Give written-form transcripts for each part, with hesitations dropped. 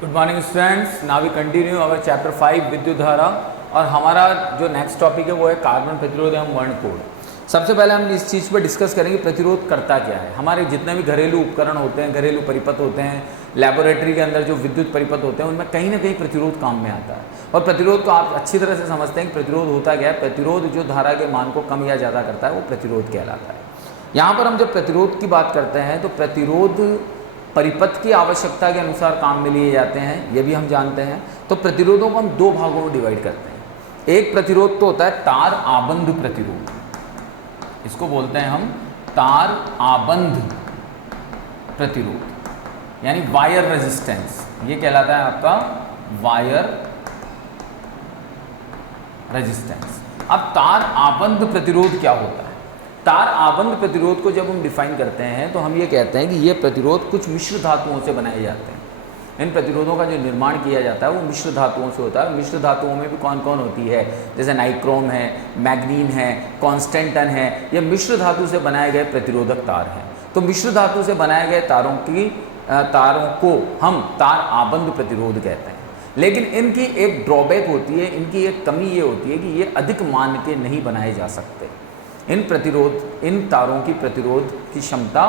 Good morning students, now we continue our chapter 5 विद्युत धारा। और हमारा जो नेक्स्ट टॉपिक है वो है कार्बन प्रतिरोध एवं वर्णकोड। सबसे पहले हम इस चीज़ पर डिस्कस करेंगे प्रतिरोध करता क्या है। हमारे जितने भी घरेलू उपकरण होते हैं, घरेलू परिपथ होते हैं, लैबोरेटरी के अंदर जो विद्युत परिपथ होते हैं, उनमें कहीं ना कहीं प्रतिरोध काम में आता है। और प्रतिरोध को आप अच्छी तरह से समझते हैं कि प्रतिरोध होता क्या है। प्रतिरोध जो धारा के मान को कम या ज़्यादा करता है वो प्रतिरोध कहलाता है। यहाँ पर हम जब प्रतिरोध की बात करते हैं तो प्रतिरोध परिपथ की आवश्यकता के अनुसार काम में लिए जाते हैं, ये भी हम जानते हैं। तो प्रतिरोधों को हम दो भागों में डिवाइड करते हैं। एक प्रतिरोध तो होता है तार आबंध प्रतिरोध, इसको बोलते हैं हम तार आबंध प्रतिरोध, यानी वायर रेजिस्टेंस। ये कहलाता है आपका वायर रेजिस्टेंस। अब तार आबंध प्रतिरोध क्या होता है? तार आबंध प्रतिरोध को जब हम डिफाइन करते हैं तो हम ये कहते हैं कि ये प्रतिरोध कुछ मिश्र धातुओं से बनाए जाते हैं। इन प्रतिरोधों का जो निर्माण किया जाता है वो मिश्र धातुओं से होता है। मिश्र धातुओं में भी कौन कौन होती है, जैसे नाइक्रोम है, मैग्नीन है, कॉन्स्टेंटन है, ये मिश्र धातु से बनाए गए प्रतिरोधक तार हैं। तो मिश्र धातु से बनाए गए तारों को हम तार आबंध प्रतिरोध कहते हैं। लेकिन इनकी एक ड्रॉबैक होती है, इनकी एक कमी ये होती है कि ये अधिक मान के नहीं बनाए जा सकते। इन तारों की प्रतिरोध की क्षमता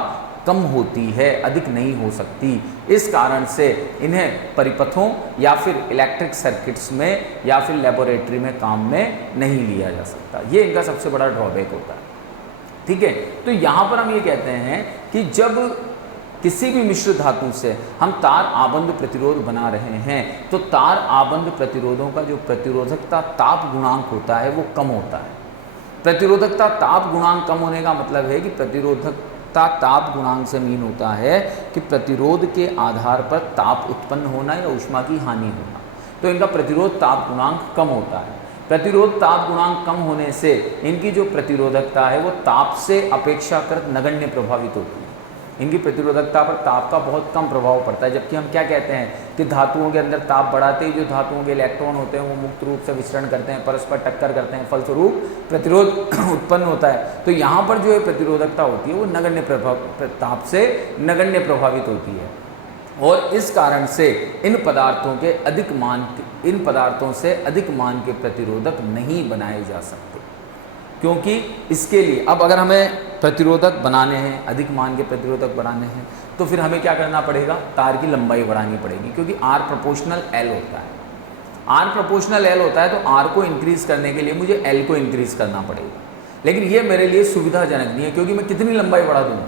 कम होती है, अधिक नहीं हो सकती। इस कारण से इन्हें परिपथों या फिर इलेक्ट्रिक सर्किट्स में या फिर लेबोरेटरी में काम में नहीं लिया जा सकता। ये इनका सबसे बड़ा ड्रॉबैक होता है। ठीक है, तो यहाँ पर हम ये कहते हैं कि जब किसी भी मिश्र धातु से हम तार आबंध प्रतिरोध बना रहे हैं तो तार आबंध प्रतिरोधों का जो प्रतिरोधकता ताप गुणांक होता है वो कम होता है। प्रतिरोधकता ताप गुणांक कम होने का मतलब है कि प्रतिरोधकता ताप गुणांक से मीन होता है कि प्रतिरोध के आधार पर ताप उत्पन्न होना या ऊष्मा की हानि होना। तो इनका प्रतिरोध ताप गुणांक कम होता है। प्रतिरोध ताप गुणांक कम होने से इनकी जो प्रतिरोधकता है वो ताप से अपेक्षाकृत नगण्य प्रभावित होती है। इनकी प्रतिरोधकता पर ताप का बहुत कम प्रभाव पड़ता है। जबकि हम क्या कहते हैं कि धातुओं के अंदर ताप बढ़ाते ही जो धातुओं के इलेक्ट्रॉन होते हैं वो मुक्त रूप से विचरण करते हैं, परस्पर टक्कर करते हैं, फलस्वरूप प्रतिरोध उत्पन्न होता है। तो यहाँ पर जो है प्रतिरोधकता होती है वो नगण्य ताप से नगण्य प्रभावित होती है। और इस कारण से इन पदार्थों से अधिक मान के प्रतिरोधक नहीं बनाए जा सकते। क्योंकि इसके लिए अब अगर हमें प्रतिरोधक बनाने हैं, अधिक मान के प्रतिरोधक बनाने हैं, तो फिर हमें क्या करना पड़ेगा, तार की लंबाई बढ़ानी पड़ेगी। क्योंकि R प्रोपोर्शनल L होता है। R प्रोपोर्शनल L होता है तो R को इंक्रीज करने के लिए मुझे L को इंक्रीज करना पड़ेगा। लेकिन ये मेरे लिए सुविधाजनक नहीं है, क्योंकि मैं कितनी लंबाई बढ़ा दूंगा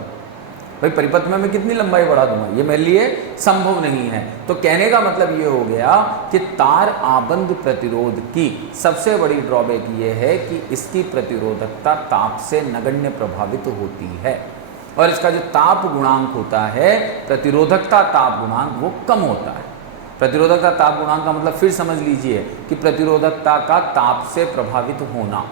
भाई, परिपथ में मैं कितनी लंबाई बढ़ा दूंगा, ये मेरे लिए संभव नहीं है। तो कहने का मतलब ये हो गया कि तार आबंध प्रतिरोध की सबसे बड़ी ड्रॉबैक ये है कि इसकी प्रतिरोधकता ताप से नगण्य प्रभावित होती है। और इसका जो ताप गुणांक होता है, प्रतिरोधकता ताप गुणांक, वो कम होता है। प्रतिरोधकता ताप गुणांक का मतलब फिर समझ लीजिए कि प्रतिरोधकता का ताप से प्रभावित होना।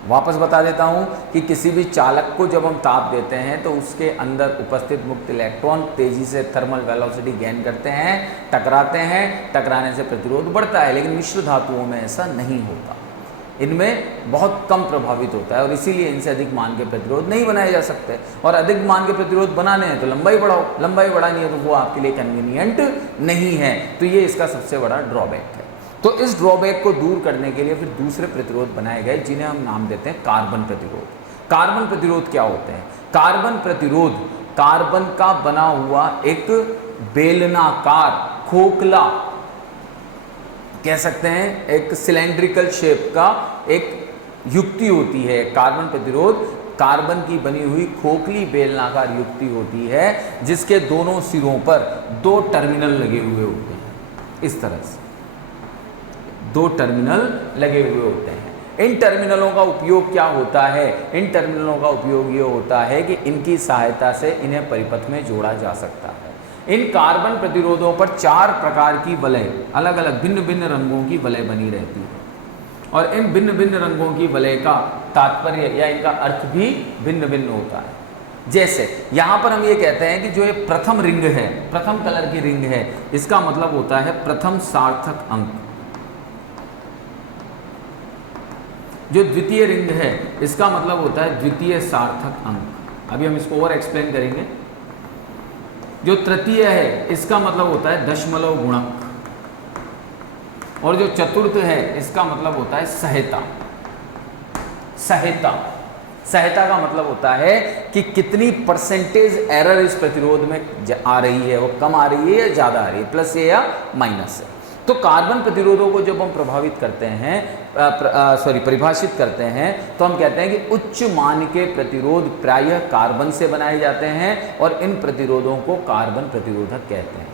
वापस बता देता हूं कि किसी भी चालक को जब हम ताप देते हैं तो उसके अंदर उपस्थित मुक्त इलेक्ट्रॉन तेजी से थर्मल वेलोसिटी गेन करते हैं, टकराते हैं, टकराने से प्रतिरोध बढ़ता है। लेकिन मिश्र धातुओं में ऐसा नहीं होता, इनमें बहुत कम प्रभावित होता है और इसीलिए इनसे अधिक मान के प्रतिरोध नहीं बनाए जा सकते। और अधिक मान के प्रतिरोध बनाने हैं तो लंबाई बढ़ाओ, लंबाई बढ़ानी है तो वो आपके लिए कन्वीनियंट नहीं है। तो ये इसका सबसे बड़ा ड्रॉबैक है। तो इस ड्रॉबैक को दूर करने के लिए फिर दूसरे प्रतिरोध बनाए गए जिन्हें हम नाम देते हैं कार्बन प्रतिरोध। कार्बन प्रतिरोध क्या होते हैं? कार्बन प्रतिरोध कार्बन का बना हुआ एक बेलनाकार, खोखला, कह सकते हैं एक सिलेंड्रिकल शेप का एक युक्ति होती है। कार्बन प्रतिरोध कार्बन की बनी हुई खोखली बेलनाकार युक्ति होती है जिसके दोनों सिरों पर दो टर्मिनल लगे हुए होते हैं। इस तरह से दो टर्मिनल लगे हुए होते हैं। इन टर्मिनलों का उपयोग क्या होता है? इन टर्मिनलों का उपयोग ये होता है कि इनकी सहायता से इन्हें परिपथ में जोड़ा जा सकता है। इन कार्बन प्रतिरोधों पर 4 प्रकार की वलय, अलग अलग भिन्न भिन्न रंगों की वलय बनी रहती है। और इन भिन्न भिन्न रंगों की वलय का तात्पर्य या इनका अर्थ भी भिन्न भिन्न होता है। जैसे यहाँ पर हम ये कहते हैं कि जो ये प्रथम रिंग है, प्रथम कलर की रिंग है, इसका मतलब होता है प्रथम सार्थक अंक। जो द्वितीय रिंग है इसका मतलब होता है द्वितीय सार्थक अंक। अभी हम इसको और एक्सप्लेन करेंगे। जो तृतीय है इसका मतलब होता है दशमलव गुणक, और जो चतुर्थ है इसका मतलब होता है सहायता। सहायता सहायता का मतलब होता है कि कितनी परसेंटेज एरर इस प्रतिरोध में आ रही है, वो कम आ रही है या ज़्यादा आ रही है, प्लस है या माइनस है। तो कार्बन प्रतिरोधों को जब हम प्रभावित करते हैं परिभाषित करते हैं तो हम कहते हैं कि उच्च मान के प्रतिरोध प्रायः कार्बन से बनाए जाते हैं और इन प्रतिरोधों को कार्बन प्रतिरोधक कहते हैं।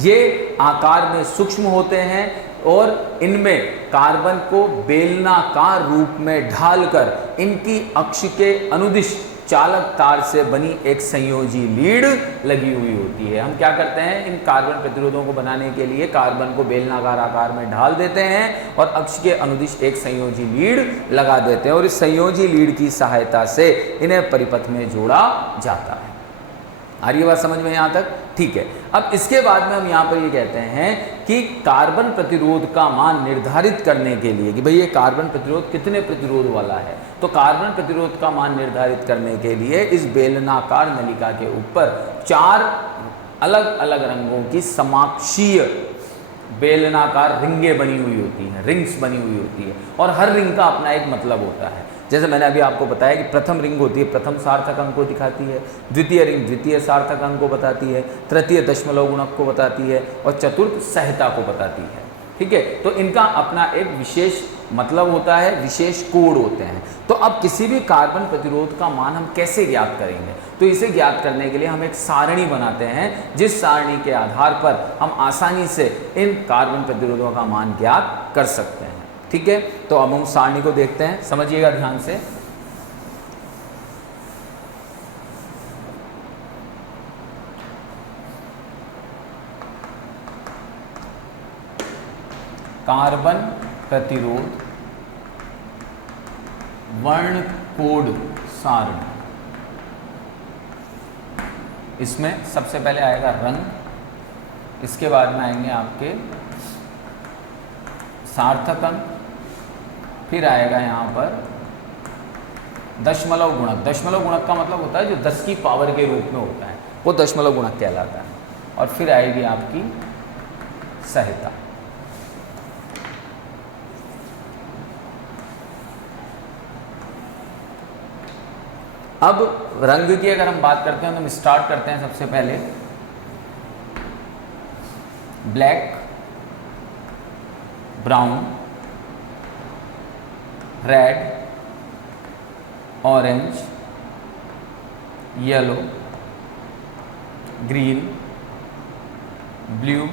ये आकार में सूक्ष्म होते हैं और इनमें कार्बन को बेलनाकार रूप में ढालकर इनकी अक्ष के अनुदिश चालक तार से बनी एक संयोजी लीड लगी हुई होती है। हम क्या करते हैं, इन कार्बन प्रतिरोधों को बनाने के लिए कार्बन को बेलनाकार आकार में ढाल देते हैं और अक्ष के अनुदिश एक संयोजी लीड लगा देते हैं और इस संयोजी लीड की सहायता से इन्हें परिपथ में जोड़ा जाता है। आ रही बात समझ में यहाँ तक? ठीक है। अब इसके बाद में हम यहाँ पर ये कहते हैं कि कार्बन प्रतिरोध का मान निर्धारित करने के लिए कि भाई ये कार्बन प्रतिरोध कितने प्रतिरोध वाला है, तो कार्बन प्रतिरोध का मान निर्धारित करने के लिए इस बेलनाकार नलिका के ऊपर 4 अलग अलग रंगों की समाक्षीय बेलनाकार रिंगें बनी हुई होती हैं, रिंग्स बनी हुई होती है, और हर रिंग का अपना एक मतलब होता है। जैसे मैंने अभी आपको बताया कि प्रथम रिंग होती है प्रथम सार्थक अंक को दिखाती है, द्वितीय रिंग द्वितीय सार्थक अंक को बताती है, तृतीय दशमलव गुणक को बताती है और चतुर्थ सहायता को बताती है। ठीक है, तो इनका अपना एक विशेष मतलब होता है, विशेष कोड होते हैं। तो अब किसी भी कार्बन प्रतिरोध का मान हम कैसे ज्ञात करेंगे, तो इसे ज्ञात करने के लिए हम एक सारणी बनाते हैं, जिस सारणी के आधार पर हम आसानी से इन कार्बन प्रतिरोधों का मान ज्ञात कर सकते हैं। ठीक है, तो अब हम सारणी को देखते हैं, समझिएगा ध्यान से। कार्बन प्रतिरोध वर्ण कोड सारणी। इसमें सबसे पहले आएगा रंग, इसके बाद में आएंगे आपके सार्थक अंक, फिर आएगा यहाँ पर दशमलव गुणक। दशमलव गुणक का मतलब होता है जो 10 की पावर के रूप में होता है, वो दशमलव गुणक कहलाता है। और फिर आएगी आपकी सहायता। अब रंग की अगर हम बात करते हैं तो हम स्टार्ट करते हैं सबसे पहले black, brown, red, orange, yellow, green, blue,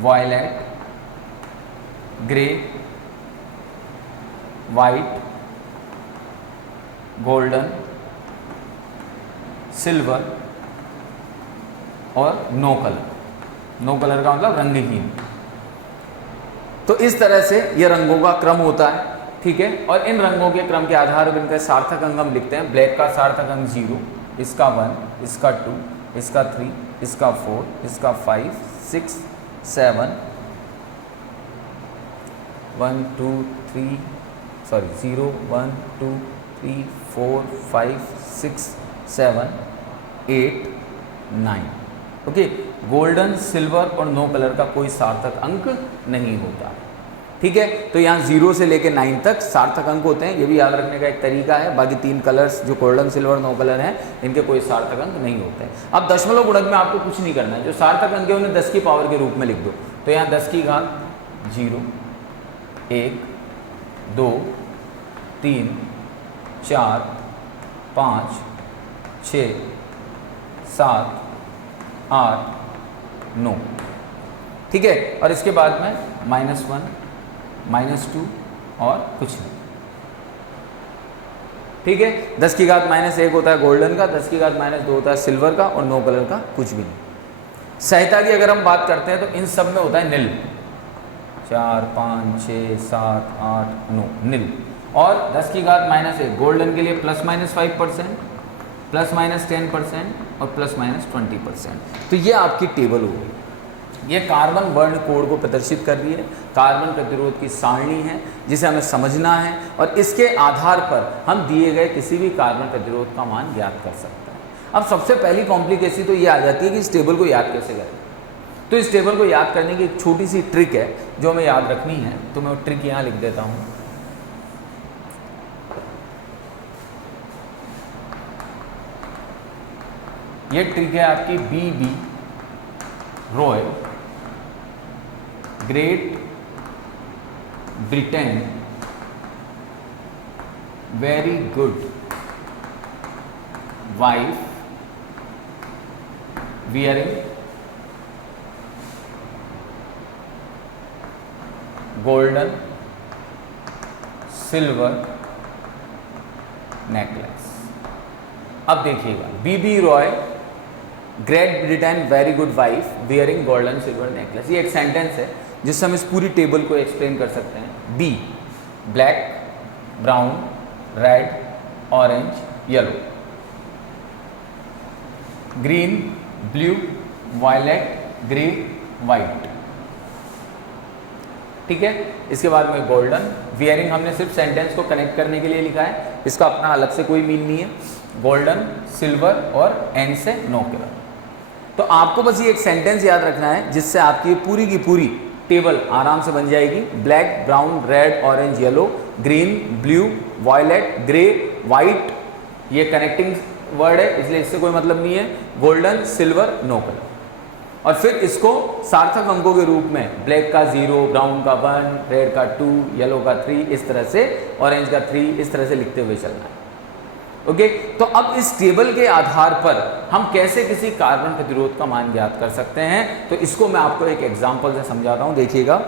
violet, grey, white, golden, silver और नो कलर। नो कलर का मतलब रंगहीन। तो इस तरह से ये रंगों का क्रम होता है। ठीक है, और इन रंगों के क्रम के आधार पर इनका सार्थक अंक हम लिखते हैं। ब्लैक का सार्थक अंक 0, इसका 1, इसका 2, इसका 3, इसका 4, इसका 5, 6, 7, 1 2 3 सॉरी 0 1 2 3 4 5 6 7 8 9। ओके, गोल्डन, सिल्वर और नो कलर का कोई सार्थक अंक नहीं होता। ठीक है, तो यहाँ 0 से लेकर 9 तक सार्थक अंक होते हैं, ये भी याद रखने का एक तरीका है। बाकी 3 कलर्स जो गोल्डन, सिल्वर, नो कलर हैं, इनके कोई सार्थक अंक नहीं होते हैं। अब दशमलव गुणक में आपको कुछ नहीं करना है, जो सार्थक अंक है उन्हें 10 की पावर के रूप में लिख दो। तो यहाँ 10 की घात 0 1 2 3 4 5 6 7 8 9। ठीक है, और इसके बाद में -1 -2 और कुछ नहीं। ठीक है, 10 की घात -1 होता है गोल्डन का, 10 की घात -2 होता है सिल्वर का और नो कलर का कुछ भी नहीं। सहायता की अगर हम बात करते हैं तो इन सब में होता है नील। 4 5 6 7 8 9 नील। और 10 की घात -1 गोल्डन के लिए ±5%, ±10% और ±20%। तो ये आपकी टेबल होगी। ये कार्बन वर्ण कोड को प्रदर्शित कर रही है, कार्बन प्रतिरोध की सारणी है जिसे हमें समझना है, और इसके आधार पर हम दिए गए किसी भी कार्बन प्रतिरोध का मान ज्ञात कर सकते हैं। अब सबसे पहली कॉम्प्लिकेसी तो ये आ जाती है कि इस टेबल को याद कैसे करें। तो इस टेबल को याद करने की एक छोटी सी ट्रिक है जो हमें याद रखनी है, तो मैं वो ट्रिक यहाँ लिख देता हूँ। ये ट्रिक है आपकी BB Roy great Britain very good wife wearing golden silver necklace. अब देखिएगा, BB Roy great Britain very good wife wearing golden silver necklace, ये एक सेंटेंस है जिससे हम इस पूरी टेबल को एक्सप्लेन कर सकते हैं। B black brown red orange yellow, green blue violet grey white, ठीक है। इसके बाद में गोल्डन, वियरिंग हमने सिर्फ सेंटेंस को कनेक्ट करने के लिए लिखा है, इसका अपना अलग से कोई मीन नहीं है। गोल्डन सिल्वर और एंड से नो के बाद। तो आपको बस ये एक सेंटेंस याद रखना है जिससे आपकी पूरी की पूरी टेबल आराम से बन जाएगी। Black brown red orange yellow green blue violet grey white, ये कनेक्टिंग वर्ड है इसलिए इससे कोई मतलब नहीं है। गोल्डन सिल्वर नो कलर, और फिर इसको सार्थक अंकों के रूप में ब्लैक का 0, ब्राउन का 1, रेड का 2, येलो का 3, इस तरह से ऑरेंज का 3, इस तरह से लिखते हुए चलना है। ओके, तो अब इस टेबल के आधार पर हम कैसे किसी कार्बन प्रतिरोध का मान ज्ञात कर सकते हैं, तो इसको मैं आपको एक एग्जांपल से समझाता हूं, देखिएगा।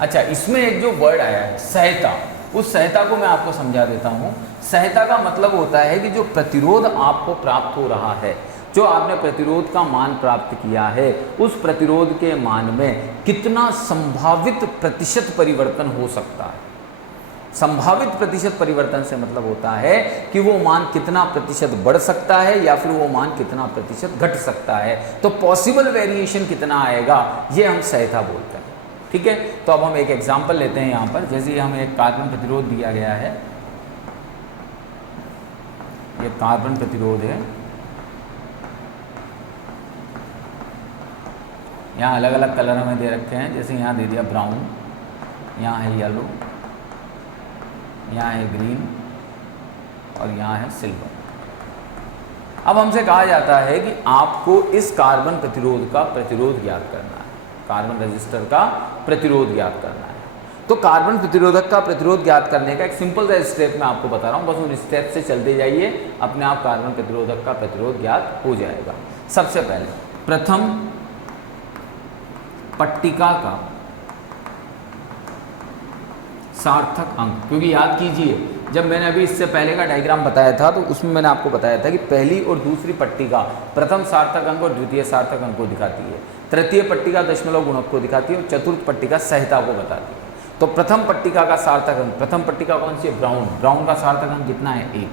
अच्छा, इसमें एक जो वर्ड आया है सहता, उस सहता को मैं आपको समझा देता हूं। सहता का मतलब होता है कि जो प्रतिरोध आपको प्राप्त हो रहा है, जो आपने प्रतिरोध का मान प्राप्त किया है, उस प्रतिरोध के मान में कितना संभावित प्रतिशत परिवर्तन हो सकता है। संभावित प्रतिशत परिवर्तन से मतलब होता है कि वो मान कितना प्रतिशत बढ़ सकता है या फिर वो मान कितना प्रतिशत घट सकता है। तो पॉसिबल वेरिएशन कितना आएगा, ये हम सहता बोलते हैं, ठीक है। तो अब हम एक एग्जांपल लेते हैं यहाँ पर। जैसे हमें एक कार्बन प्रतिरोध दिया गया है, ये कार्बन प्रतिरोध है, यहाँ अलग अलग कलर हमें दे रखे हैं। जैसे यहाँ दे दिया ब्राउन, यहाँ है येलो, यहाँ है ग्रीन और यहाँ है सिल्वर। अब हमसे कहा जाता है कि आपको इस कार्बन प्रतिरोध का प्रतिरोध ज्ञात करना है, कार्बन रेजिस्टर का प्रतिरोध ज्ञात करना है। तो कार्बन प्रतिरोधक का प्रतिरोध ज्ञात करने का एक सिंपल सा स्टेप मैं आपको बता रहा हूँ, बस उन स्टेप से चलते जाइए, अपने आप कार्बन प्रतिरोधक का प्रतिरोध ज्ञात हो जाएगा। सबसे पहले प्रथम पट्टिका का सार्थक अंक, क्योंकि याद कीजिए जब मैंने अभी इससे पहले का डायग्राम बताया था तो उसमें मैंने आपको बताया था कि पहली और दूसरी पट्टिका प्रथम सार्थक अंक और द्वितीय सार्थक अंक को दिखाती है, तृतीय पट्टिका दशमलव गुणक को दिखाती है और चतुर्थ पट्टिका सहता को बताती है। तो प्रथम पट्टिका का सार्थक अंक, प्रथम पट्टिका कौन सी है, ब्राउन, ब्राउन का सार्थक अंक कितना है, 1,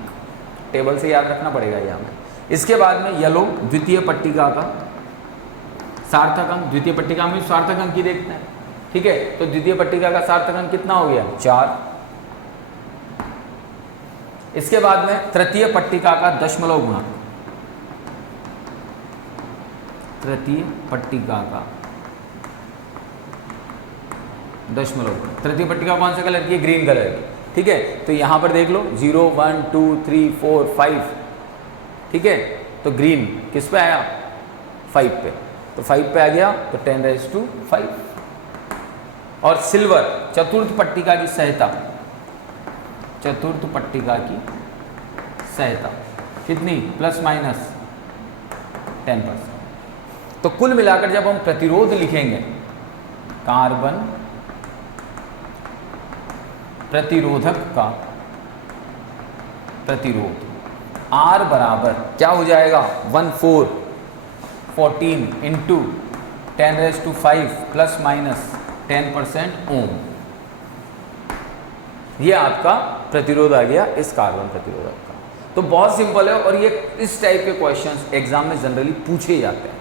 टेबल से याद रखना पड़ेगा यहाँ में। इसके बाद में येलो, द्वितीय पट्टिका का सार्थक अंक, द्वितीय पट्टिका में सार्थक अंक ही देखते हैं, ठीक है। तो द्वितीय पट्टिका का सार्थक अंक कितना हो गया, 4। इसके बाद में तृतीय पट्टिका का दशमलव गुणक, तृतीय पट्टिका का दशमलव गुणक, तृतीय पट्टिका कौन से कलर की है, ग्रीन कलर की, ठीक है। तो यहां पर देख लो 0 1 2 3 4 5, ठीक है। तो ग्रीन किस पे आया, 5 पे, तो 5 पे आ गया, तो 10⁵5। और सिल्वर चतुर्थ पट्टिका की सहता, चतुर्थ पट्टिका की सहता कितनी, ±10%। तो कुल मिलाकर जब हम प्रतिरोध लिखेंगे, कार्बन प्रतिरोधक का प्रतिरोध R बराबर क्या हो जाएगा, 1414 इंटू 10⁵5 ±10% ओम। ये आपका प्रतिरोध आ गया इस कार्बन प्रतिरोधक का। तो बहुत सिंपल है और ये इस टाइप के क्वेश्चंस एग्जाम में जनरली पूछे जाते हैं,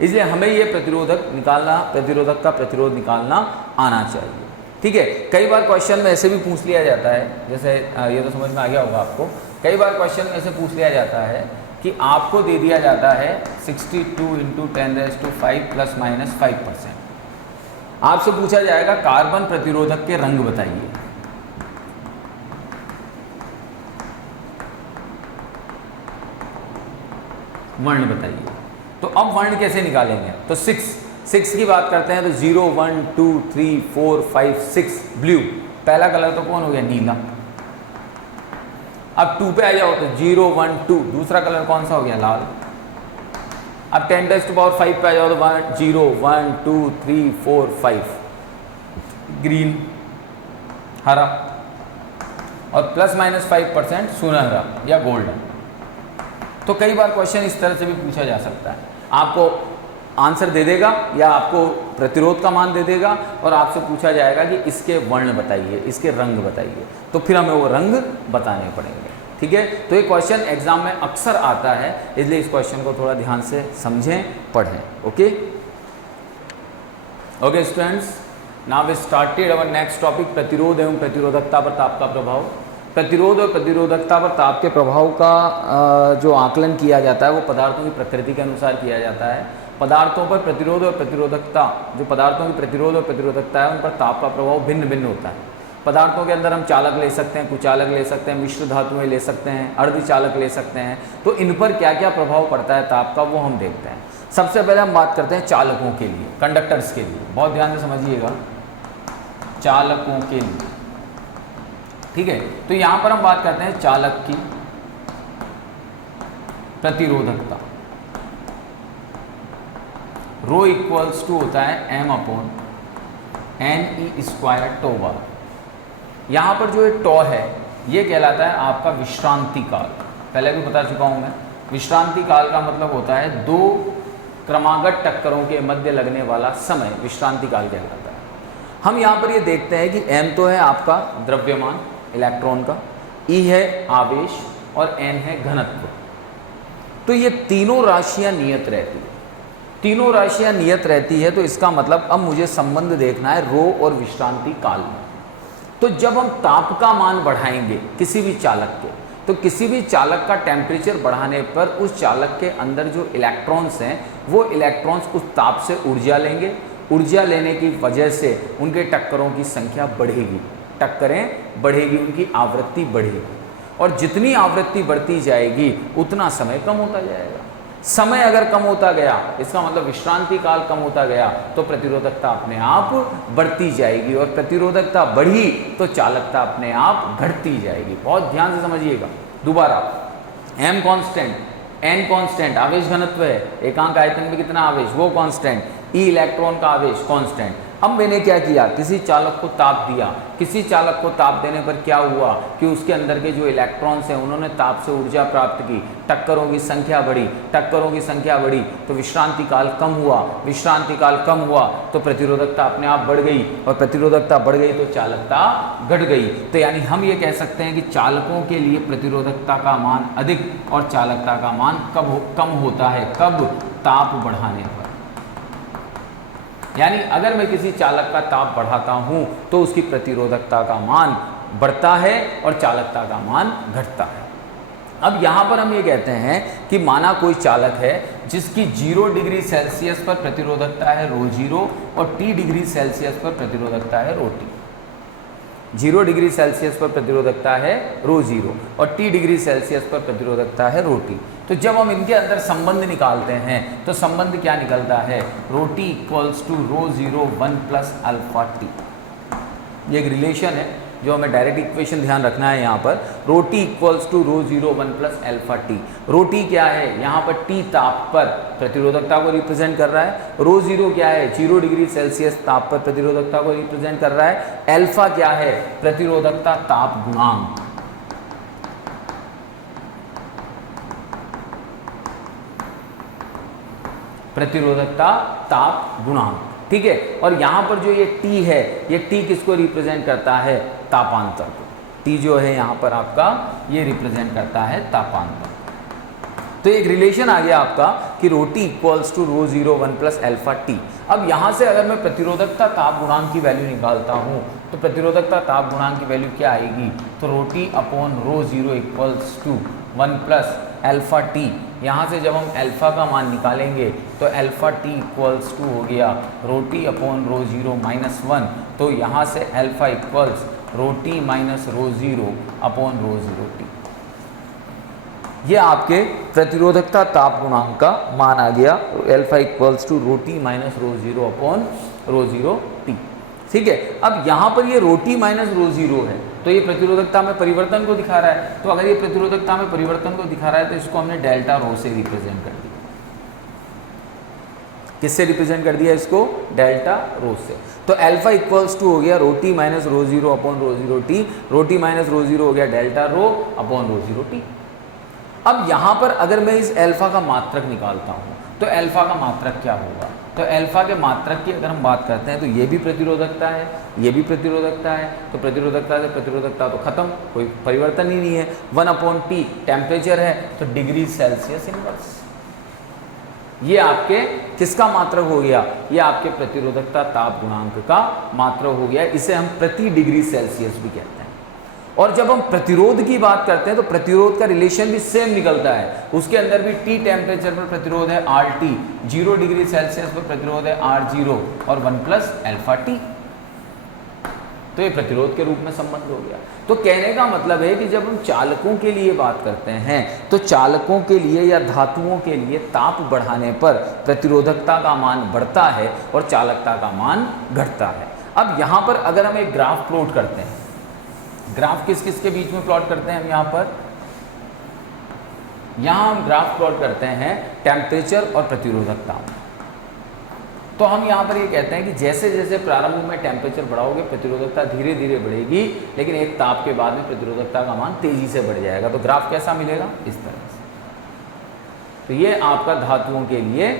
इसलिए हमें ये प्रतिरोधक निकालना, प्रतिरोधक का प्रतिरोध निकालना आना चाहिए, ठीक है। कई बार क्वेश्चन में ऐसे भी पूछ लिया जाता है, जैसे ये तो समझ में आ गया होगा आपको कई बार क्वेश्चन में से पूछ लिया जाता है कि आपको दे दिया जाता है 62 इंटू 10⁵ प्लस माइनस 5%। आपसे पूछा जाएगा कार्बन प्रतिरोधक के रंग बताइए। वर्ण बताइए। तो अब वर्ण कैसे निकालेंगे? तो 6 की बात करते हैं तो 0 1 2 3 4 5 6 ब्लू। पहला कलर तो कौन हो गया? नीला। अब 2 पे आ जाओ तो 0 1 2, दूसरा कलर कौन सा हो गया? लाल। अब 10⁵ पे आ जाओ तो 0 1 2 3 4 5 ग्रीन, हरा, और प्लस माइनस 5% सुनहरा या गोल्डन। तो कई बार क्वेश्चन इस तरह से भी पूछा जा सकता है, आपको आंसर दे देगा या आपको प्रतिरोध का मान दे देगा और आपसे पूछा जाएगा कि इसके वर्ण बताइए, इसके रंग बताइए, तो फिर हमें वो रंग बताने पड़ेंगे। ठीक है, तो ये क्वेश्चन एग्जाम में अक्सर आता है, इसलिए इस क्वेश्चन को थोड़ा ध्यान से समझें, पढ़ें। Okay okay students, now we started our next topic, प्रतिरोध एवं प्रतिरोधकता पर ताप का प्रभाव। प्रतिरोध और प्रतिरोधकता पर ताप के प्रभाव का जो आकलन किया जाता है वो पदार्थों की प्रकृति के अनुसार किया जाता है। पदार्थों पर प्रतिरोध और प्रतिरोधकता, जो पदार्थों की प्रतिरोध और प्रतिरोधकता है उन पर ताप का प्रभाव भिन्न भिन्न होता है। पदार्थों के अंदर हम चालक ले सकते हैं, कुचालक ले सकते हैं, मिश्र धातुएं ले सकते हैं, अर्धचालक ले सकते हैं। तो इन पर क्या क्या प्रभाव पड़ता है ताप का, वो हम देखते हैं। सबसे पहले हम बात करते हैं चालकों के लिए, कंडक्टर्स के लिए। बहुत ध्यान से समझिएगा, चालकों के लिए। ठीक है, तो यहाँ पर हम बात करते हैं चालक की प्रतिरोधकता। रो इक्वल्स टू होता है m/NE² टो बार। यहाँ पर जो एक टो है ये कहलाता है आपका विश्रांति काल। पहले भी बता चुका हूँ मैं, विश्रांति काल का मतलब होता है दो क्रमागत टक्करों के मध्य लगने वाला समय विश्रांति काल कहलाता है। हम यहाँ पर ये देखते हैं कि m तो है आपका द्रव्यमान इलेक्ट्रॉन का, E है आवेश और N है घनत्व। तो ये तीनों राशियां नियत रहती है, तीनों राशियां नियत रहती है। तो इसका मतलब अब मुझे संबंध देखना है रो और विश्रांति काल में। तो जब हम ताप का मान बढ़ाएंगे किसी भी चालक के, तो किसी भी चालक का टेम्परेचर बढ़ाने पर उस चालक के अंदर जो इलेक्ट्रॉन्स हैं वो इलेक्ट्रॉन्स उस ताप से ऊर्जा लेंगे। ऊर्जा लेने की वजह से उनके टक्करों की संख्या बढ़ेगी, टक्करें बढ़ेगी, उनकी आवृत्ति बढ़ेगी। और जितनी आवृत्ति बढ़ती जाएगी उतना समय कम होता जाएगा। समय अगर कम होता गया, इसका मतलब विश्रांति काल कम होता गया, तो प्रतिरोधकता अपने आप बढ़ती जाएगी, और प्रतिरोधकता बढ़ी तो चालकता अपने आप घटती जाएगी। बहुत ध्यान से समझिएगा। दोबारा, m कांस्टेंट, n कांस्टेंट, आवेश घनत्व है, एकांक आयतन में कितना आवेश वो कांस्टेंट, E इलेक्ट्रॉन का आवेश कांस्टेंट। अब मैंने क्या किया, किसी चालक को ताप दिया। किसी चालक को ताप देने पर क्या हुआ कि उसके अंदर के जो इलेक्ट्रॉन्स हैं उन्होंने ताप से ऊर्जा प्राप्त की, टक्करों की संख्या बढ़ी, टक्करों की संख्या बढ़ी तो विश्रांति काल कम हुआ, विश्रांति काल कम हुआ तो प्रतिरोधकता अपने आप बढ़ गई, और प्रतिरोधकता बढ़ गई तो चालकता घट गई। तो यानी हम ये कह सकते हैं कि चालकों के लिए प्रतिरोधकता का मान अधिक और चालकता का मान कम होता है। कब? ताप बढ़ाने पर। यानी अगर मैं किसी चालक का ताप बढ़ाता हूं तो उसकी प्रतिरोधकता का मान बढ़ता है और चालकता का मान घटता है। अब यहां पर हम ये कहते हैं कि माना कोई चालक है जिसकी 0 डिग्री सेल्सियस पर प्रतिरोधकता है ρ0 और T डिग्री सेल्सियस पर प्रतिरोधकता है ρT। 0 डिग्री सेल्सियस पर प्रतिरोधकता है ρ0 और T डिग्री सेल्सियस पर प्रतिरोधकता है ρT। तो जब हम इनके अंदर संबंध निकालते हैं तो संबंध क्या निकलता है, ρT equals to ρ0 1 plus alpha T। ये एक रिलेशन है जो हमें डायरेक्ट इक्वेशन ध्यान रखना है। यहाँ पर ρT equals to ρ0 1 plus alpha T। ρT क्या है, यहाँ पर T ताप पर प्रतिरोधकता को रिप्रेजेंट कर रहा है। ρ0 क्या है, 0 डिग्री सेल्सियस ताप पर प्रतिरोधकता को रिप्रेजेंट कर रहा है। अल्फा क्या है, प्रतिरोधकता ताप गुणांक। प्रतिरोधकता ताप गुणांक, ठीक है। और यहाँ पर जो ये T है, ये T किसको रिप्रेजेंट करता है, तापांतर को। T जो है यहाँ पर आपका ये रिप्रेजेंट करता है तापांतर। तो एक रिलेशन आ गया आपका कि ρT equals to ρ0 1 plus alpha T। अब यहाँ से अगर मैं प्रतिरोधकता ताप गुणांक की वैल्यू निकालता हूँ तो प्रतिरोधकता ताप गुणांक की वैल्यू क्या आएगी, तो ρT upon ρ0 equals to 1 plus alpha T. यहाँ से जब हम अल्फा का मान निकालेंगे तो अल्फा टी इक्वल्स टू हो गया ρT अपॉन ρ0 माइनस 1, तो यहाँ से alpha equals ρT minus ρ0 upon ρ0 T. ये आपके प्रतिरोधकता ताप गुणांक का मान आ गया, alpha equals to ρT minus ρ0 upon ρ0 T. ठीक है, अब यहाँ पर ये ρT माइनस ρ0 है तो ये प्रतिरोधकता में परिवर्तन को दिखा रहा है, तो अगर ये प्रतिरोधकता में परिवर्तन को दिखा रहा है तो इसको हमने डेल्टा रो से रिप्रेजेंट कर दिया। किससे रिप्रेजेंट कर दिया इसको, डेल्टा रो से। तो अल्फा इक्वल्स टू हो गया ρT minus ρ0 upon ρ0 T, ρT minus ρ0 हो गया डेल्टा रो अपॉन ρ0 टी। अब यहाँ पर अगर मैं इस अल्फा का मात्रक निकालता हूँ तो अल्फा का मात्रक क्या होगा, तो अल्फा के मात्रक की अगर हम बात करते हैं तो ये भी प्रतिरोधकता है, ये भी प्रतिरोधकता है, तो प्रतिरोधकता से प्रतिरोधकता तो खत्म, कोई परिवर्तन ही नहीं है। 1 अपॉन टी टेम्परेचर है तो डिग्री सेल्सियस इनवर्स, ये आपके किसका मात्रक हो गया, ये आपके प्रतिरोधकता ताप गुणांक का मात्रक हो गया। इसे हम प्रति डिग्री सेल्सियस भी कहते हैं। और जब हम प्रतिरोध की बात करते हैं तो प्रतिरोध का रिलेशन भी सेम निकलता है, उसके अंदर भी T टेम्परेचर पर प्रतिरोध है RT, 0 डिग्री सेल्सियस पर प्रतिरोध है R0 और 1 प्लस अल्फा टी। तो ये प्रतिरोध के रूप में संबंध हो गया। तो कहने का मतलब है कि जब हम चालकों के लिए बात करते हैं तो चालकों के लिए या धातुओं के लिए ताप बढ़ाने पर प्रतिरोधकता का मान बढ़ता है और चालकता का मान घटता है। अब यहाँ पर अगर हम एक ग्राफ प्लॉट करते हैं, ग्राफ किस किस के बीच में प्लॉट करते हैं हम यहाँ हम ग्राफ प्लॉट करते हैं टेम्परेचर और प्रतिरोधकता। तो हम यहाँ पर ये कहते हैं कि जैसे जैसे प्रारंभ में टेम्परेचर बढ़ाओगे प्रतिरोधकता धीरे धीरे बढ़ेगी, लेकिन एक ताप के बाद में प्रतिरोधकता का मान तेजी से बढ़ जाएगा। तो ग्राफ कैसा मिलेगा, इस तरह से। तो ये आपका धातुओं के लिए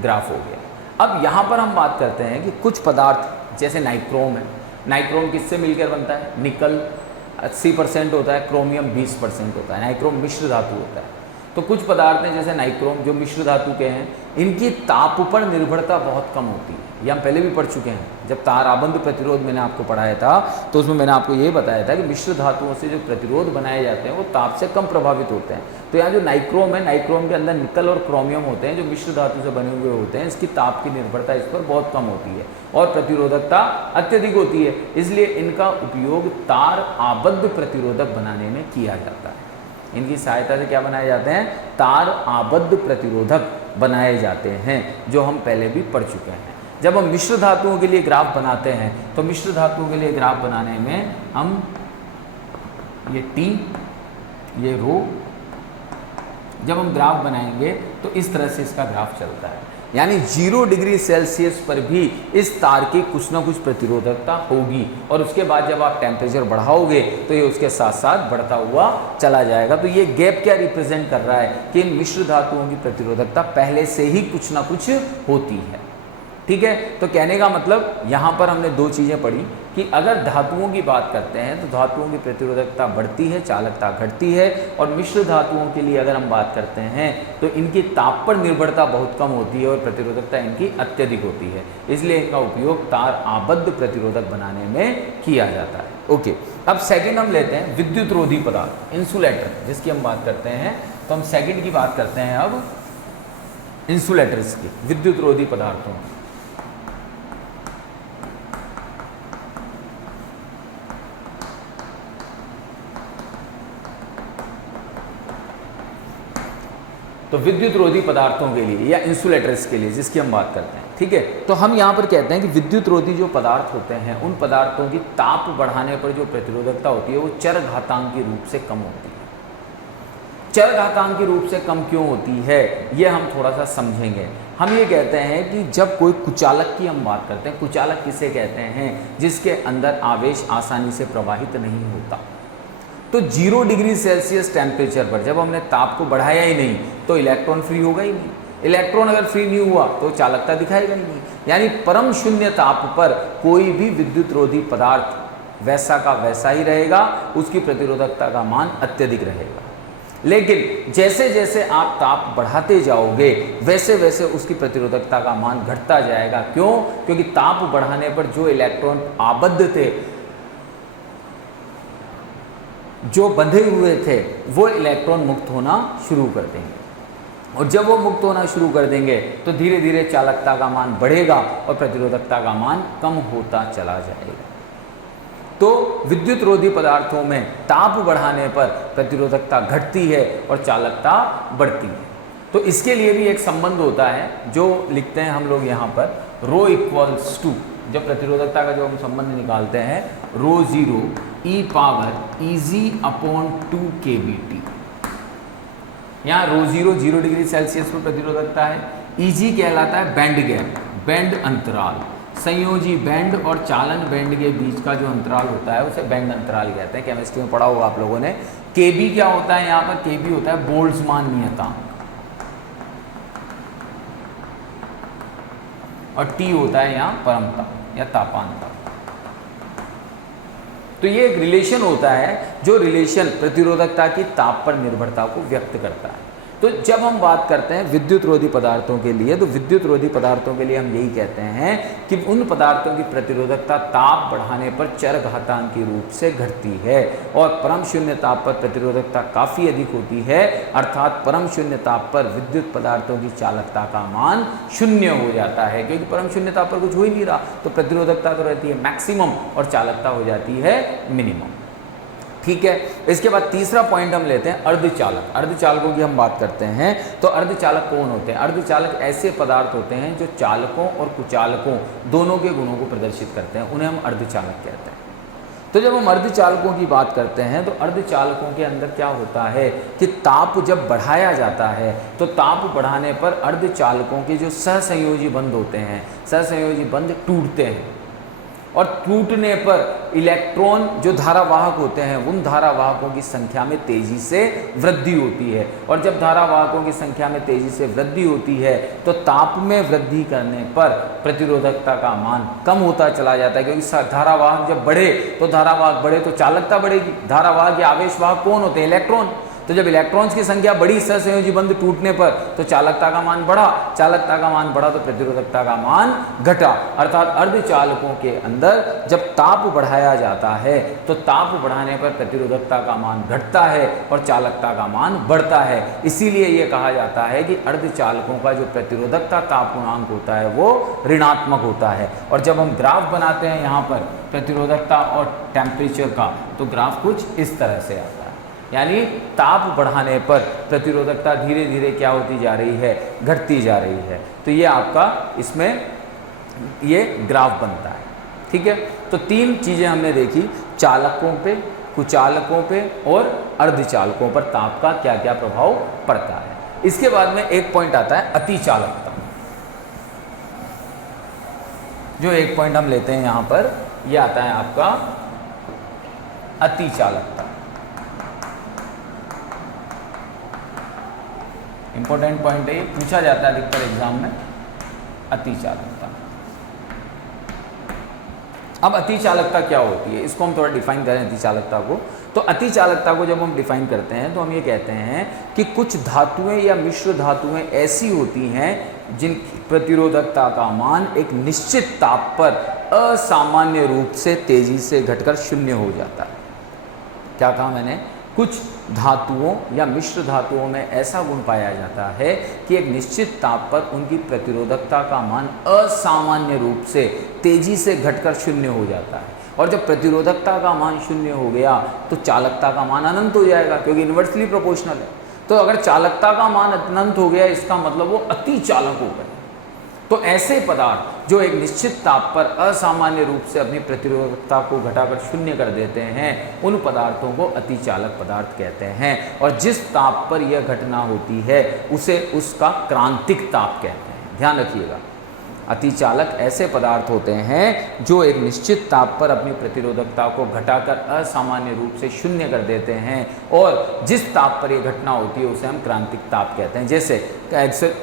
ग्राफ हो गया। अब यहाँ पर हम बात करते हैं कि कुछ पदार्थ जैसे नाइक्रोम है, नाइक्रोम किससे मिलकर बनता है, निकल 80% होता है, क्रोमियम 20% होता है। नाइक्रोम मिश्र धातु होता है। तो कुछ पदार्थ हैं जैसे नाइक्रोम जो मिश्र धातु के हैं, इनकी ताप पर निर्भरता बहुत कम होती है। ये हम पहले भी पढ़ चुके हैं, जब तार आबंध प्रतिरोध मैंने आपको पढ़ाया था तो उसमें मैंने आपको ये बताया था कि मिश्र धातुओं से जो प्रतिरोध बनाए जाते हैं वो ताप से कम प्रभावित होते हैं। तो यहाँ जो नाइक्रोम है, नाइक्रोम के अंदर निकल और क्रोमियम होते हैं जो मिश्र धातु से बने हुए होते हैं, इसकी ताप की निर्भरता इस पर बहुत कम होती है और प्रतिरोधकता अत्यधिक होती है। इसलिए इनका उपयोग तार आबद्ध प्रतिरोधक बनाने में किया जाता है। इनकी सहायता से क्या बनाए जाते हैं, तार आबद्ध प्रतिरोधक बनाए जाते हैं, जो हम पहले भी पढ़ चुके हैं। जब हम मिश्र धातुओं के लिए ग्राफ बनाते हैं तो मिश्र धातुओं के लिए ग्राफ बनाने में हम ये T, ये रो, जब हम ग्राफ बनाएंगे तो इस तरह से इसका ग्राफ चलता है। यानी 0 डिग्री सेल्सियस पर भी इस तार की कुछ ना कुछ प्रतिरोधकता होगी और उसके बाद जब आप टेम्परेचर बढ़ाओगे तो ये उसके साथ साथ बढ़ता हुआ चला जाएगा। तो ये गैप क्या रिप्रेजेंट कर रहा है कि इन मिश्र धातुओं की प्रतिरोधकता पहले से ही कुछ ना कुछ होती है। ठीक है, तो कहने का मतलब यहाँ पर हमने दो चीज़ें पढ़ी कि अगर धातुओं की बात करते हैं तो धातुओं की प्रतिरोधकता बढ़ती है, चालकता घटती है, और मिश्र धातुओं के लिए अगर हम बात करते हैं तो इनकी ताप पर निर्भरता बहुत कम होती है और प्रतिरोधकता इनकी अत्यधिक होती है। इसलिए इनका उपयोग तार आबद्ध प्रतिरोधक बनाने में किया जाता है। ओके, अब सेकेंड हम लेते हैं विद्युत रोधी पदार्थ, इंसुलेटर, जिसकी हम बात करते हैं। तो हम सेकेंड की बात करते हैं अब इंसुलेटर्स की, विद्युत रोधी पदार्थों की। तो विद्युत रोधी पदार्थों के लिए या इंसुलेटर्स के लिए जिसकी हम बात करते हैं, ठीक है। तो हम यहाँ पर कहते हैं कि विद्युत रोधी जो पदार्थ होते हैं उन पदार्थों की ताप बढ़ाने पर जो प्रतिरोधकता होती है वो चरघातांकी रूप से कम होती है। चरघातांकी रूप से कम क्यों होती है ये हम थोड़ा सा समझेंगे। हम ये कहते हैं कि जब कोई कुचालक की हम बात करते हैं, कुचालक किसे कहते हैं, जिसके अंदर आवेश आसानी से प्रवाहित नहीं होता। तो 0 डिग्री सेल्सियस टेम्परेचर पर जब हमने ताप को बढ़ाया ही नहीं तो इलेक्ट्रॉन फ्री होगा ही नहीं। इलेक्ट्रॉन अगर फ्री नहीं हुआ तो चालकता दिखाएगा ही नहीं। यानी परम शून्य ताप पर कोई भी विद्युत रोधी पदार्थ वैसा का वैसा ही रहेगा, उसकी प्रतिरोधकता का मान अत्यधिक रहेगा। लेकिन जैसे जैसे आप ताप बढ़ाते जाओगे वैसे वैसे उसकी प्रतिरोधकता का मान घटता जाएगा। क्यों? क्योंकि ताप बढ़ाने पर जो इलेक्ट्रॉन आबद्ध थे, जो बंधे हुए थे, वो इलेक्ट्रॉन मुक्त होना शुरू कर देंगे, और जब वो मुक्त होना शुरू कर देंगे तो धीरे धीरे चालकता का मान बढ़ेगा और प्रतिरोधकता का मान कम होता चला जाएगा। तो विद्युत रोधी पदार्थों में ताप बढ़ाने पर प्रतिरोधकता घटती है और चालकता बढ़ती है। तो इसके लिए भी एक संबंध होता है जो लिखते हैं हम लोग यहाँ पर, रो इक्वल्स टू, जब प्रतिरोधकता का जो हम संबंध निकालते हैं, रो जीरो ई पावर Eg अपॉन 2 kBT। यहाँ रो जीरो 0 डिग्री सेल्सियस पर प्रतिरोधकता है, Eg कहलाता है बैंड गैप, बैंड अंतराल, संयोजी बैंड और चालन बैंड के बीच का जो अंतराल होता है उसे बैंड अंतराल कहते हैं। केमिस्ट्री में पढ़ा होगा आप लोगों ने। Kb क्या होता है? यहाँ पर Kb होता है बोल्ट्जमान नियतांक, और T होता है यहाँ परमताप या तापांतर। तो ये एक रिलेशन होता है जो रिलेशन प्रतिरोधकता की ताप पर निर्भरता को व्यक्त करता है। तो जब हम बात करते हैं विद्युत रोधी पदार्थों के लिए, तो विद्युत रोधी पदार्थों के लिए हम यही कहते हैं कि उन पदार्थों की प्रतिरोधकता ताप बढ़ाने पर चरघातांकी रूप से घटती है, और परम शून्य ताप पर प्रतिरोधकता काफ़ी अधिक होती है, अर्थात परम शून्य ताप पर विद्युत पदार्थों की चालकता का मान शून्य हो जाता है, क्योंकि परम शून्य ताप पर कुछ हो ही नहीं रहा, तो प्रतिरोधकता तो रहती है मैक्सिमम और चालकता हो जाती है मिनिमम। ठीक है। इसके बाद तीसरा पॉइंट हम लेते हैं अर्धचालक। अर्धचालकों की हम बात करते हैं तो अर्धचालक कौन होते हैं? अर्धचालक ऐसे पदार्थ होते हैं जो चालकों और कुचालकों दोनों के गुणों को प्रदर्शित करते हैं, उन्हें हम अर्धचालक कहते हैं। तो जब हम अर्धचालकों की बात करते हैं तो अर्धचालकों के अंदर क्या होता है कि ताप जब बढ़ाया जाता है तो ताप बढ़ाने पर अर्धचालकों के जो सहसंयोजी बंध होते हैं, सहसंयोजी बंध टूटते हैं, और टूटने पर इलेक्ट्रॉन जो धारावाहक होते हैं उन धारावाहकों की संख्या में तेजी से वृद्धि होती है, और जब धारावाहकों की संख्या में तेजी से वृद्धि होती है तो ताप में वृद्धि करने पर प्रतिरोधकता का मान कम होता चला जाता है, क्योंकि धारावाहक जब बढ़े तो धारावाहक बढ़े तो चालकता बढ़ेगी। धारावाहक या आवेशवाहक कौन होते हैं? इलेक्ट्रॉन। तो जब इलेक्ट्रॉन्स की संख्या बढ़ी सहसंयोजी बंध टूटने पर तो चालकता का मान बढ़ा, चालकता का मान बढ़ा तो प्रतिरोधकता का मान घटा। अर्थात अर्धचालकों के अंदर जब ताप बढ़ाया जाता है तो ताप बढ़ाने पर प्रतिरोधकता का मान घटता है और चालकता का मान बढ़ता है। इसीलिए ये कहा जाता है कि अर्धचालकों का जो प्रतिरोधकता ताप गुणांक होता है वो ऋणात्मक होता है। और जब हम ग्राफ बनाते हैं यहाँ पर प्रतिरोधकता और टेम्परेचर का, तो ग्राफ कुछ इस तरह से आता है, यानी ताप बढ़ाने पर प्रतिरोधकता धीरे धीरे क्या होती जा रही है? घटती जा रही है। तो ये आपका इसमें ये ग्राफ बनता है। ठीक है। तो तीन चीज़ें हमने देखी, चालकों पे, कुचालकों पे और अर्धचालकों पर ताप का क्या क्या प्रभाव पड़ता है। इसके बाद में एक पॉइंट आता है अतिचालकता। जो एक पॉइंट हम लेते हैं यहाँ पर, यह आता है आपका अतिचालकता। इंपॉर्टेंट पॉइंट है, ये पूछा जाता है अधिकतर एग्जाम में, अतिचालकता। अब अतिचालकता क्या होती है, इसको हम थोड़ा डिफाइन करें अतिचालकता को। तो अतिचालकता को जब हम डिफाइन करते हैं तो हम ये कहते हैं कि कुछ धातुएं या मिश्र धातुएं ऐसी होती हैं जिनकी प्रतिरोधकता का मान एक निश्चित ताप पर असामान्य रूप से तेजी से घटकर शून्य हो जाता है। क्या कहा मैंने? कुछ धातुओं या मिश्र धातुओं में ऐसा गुण पाया जाता है कि एक निश्चित ताप पर उनकी प्रतिरोधकता का मान असामान्य रूप से तेजी से घटकर शून्य हो जाता है। और जब प्रतिरोधकता का मान शून्य हो गया तो चालकता का मान अनंत हो जाएगा, क्योंकि इन्वर्सली प्रोपोर्शनल है। तो अगर चालकता का मान अनंत हो गया, इसका मतलब वो अतिचालक हो गए। तो ऐसे पदार्थ जो एक निश्चित ताप पर असामान्य रूप से अपनी प्रतिरोधकता को घटाकर शून्य कर देते हैं, उन पदार्थों को अतिचालक पदार्थ कहते हैं। और जिस ताप पर यह घटना होती है उसे उसका क्रांतिक ताप कहते हैं। ध्यान रखिएगा, अतिचालक ऐसे पदार्थ होते हैं जो एक निश्चित ताप पर अपनी प्रतिरोधकता को घटाकर असामान्य रूप से शून्य कर देते हैं, और जिस ताप पर यह घटना होती है उसे हम क्रांतिक ताप कहते हैं। जैसे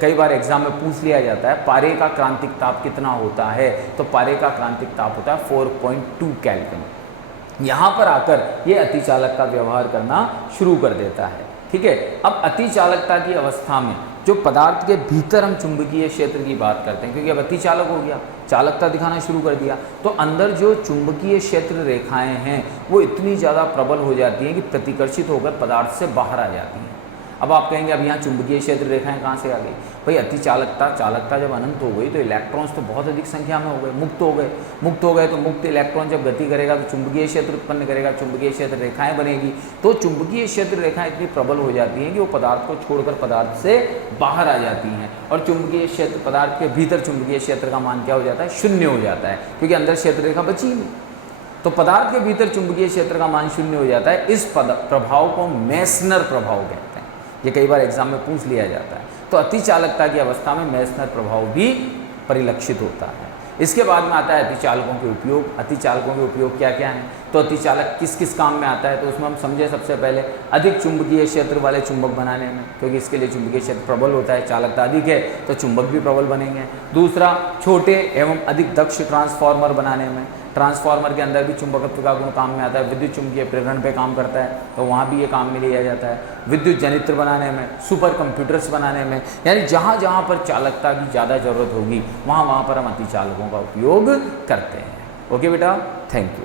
कई बार एग्जाम में पूछ लिया जाता है पारे का क्रांतिक ताप कितना होता है, तो पारे का क्रांतिक ताप होता है 4.2 केल्विन। यहाँ पर आकर ये अतिचालक का व्यवहार करना शुरू कर देता है। ठीक है। अब अति चालकता की अवस्था में जो पदार्थ के भीतर हम चुंबकीय क्षेत्र की बात करते हैं, क्योंकि अब अति चालक हो गया, चालकता दिखाना शुरू कर दिया, तो अंदर जो चुंबकीय क्षेत्र रेखाएं हैं वो इतनी ज़्यादा प्रबल हो जाती हैं कि प्रतिकर्षित होकर पदार्थ से बाहर आ जाती हैं। अब आप कहेंगे अब यहाँ चुंबकीय क्षेत्र रेखाएं कहाँ से आ गई? भाई अति चालकता जब अनंत हो गई तो इलेक्ट्रॉन्स तो बहुत अधिक संख्या में हो गए, मुक्त हो गए तो मुक्त इलेक्ट्रॉन जब गति करेगा तो चुंबकीय क्षेत्र उत्पन्न करेगा, चुंबकीय क्षेत्र रेखाएं बनेगी, तो चुंबकीय क्षेत्र रेखाएं इतनी प्रबल हो जाती हैं कि वो पदार्थ को छोड़कर पदार्थ से बाहर आ जाती हैं, और चुंबकीय क्षेत्र पदार्थ के भीतर चुंबकीय क्षेत्र का मान क्या हो जाता है? शून्य हो जाता है, क्योंकि अंदर क्षेत्र रेखा बची नहीं। तो पदार्थ के भीतर चुंबकीय क्षेत्र का मान शून्य हो जाता है। इस प्रभाव को मेसनर प्रभाव कहते हैं। ये कई बार एग्जाम में पूछ लिया जाता है। तो अति चालकता की अवस्था में मेसनर प्रभाव भी परिलक्षित होता है। इसके बाद में आता है अतिचालकों के उपयोग। अतिचालकों के उपयोग क्या क्या हैं? तो अतिचालक किस किस काम में आता है? तो उसमें हम समझे सबसे पहले अधिक चुंबकीय क्षेत्र वाले चुंबक बनाने में, क्योंकि इसके लिए चुंबकीय क्षेत्र प्रबल होता है, चालकता अधिक है तो चुंबक भी प्रबल बनेंगे। दूसरा, छोटे एवं अधिक दक्ष ट्रांसफार्मर बनाने में। ट्रांसफार्मर के अंदर भी चुंबकत्व का गुण काम में आता है, विद्युत चुंबकीय प्रेरण पे काम करता है, तो वहाँ भी ये काम में लिया जाता है। विद्युत जनित्र बनाने में, सुपर कंप्यूटर्स बनाने में, यानी जहाँ जहाँ पर चालकता की ज़्यादा जरूरत होगी वहाँ पर हम अतिचालकों का उपयोग करते हैं। ओके बेटा, थैंक यू।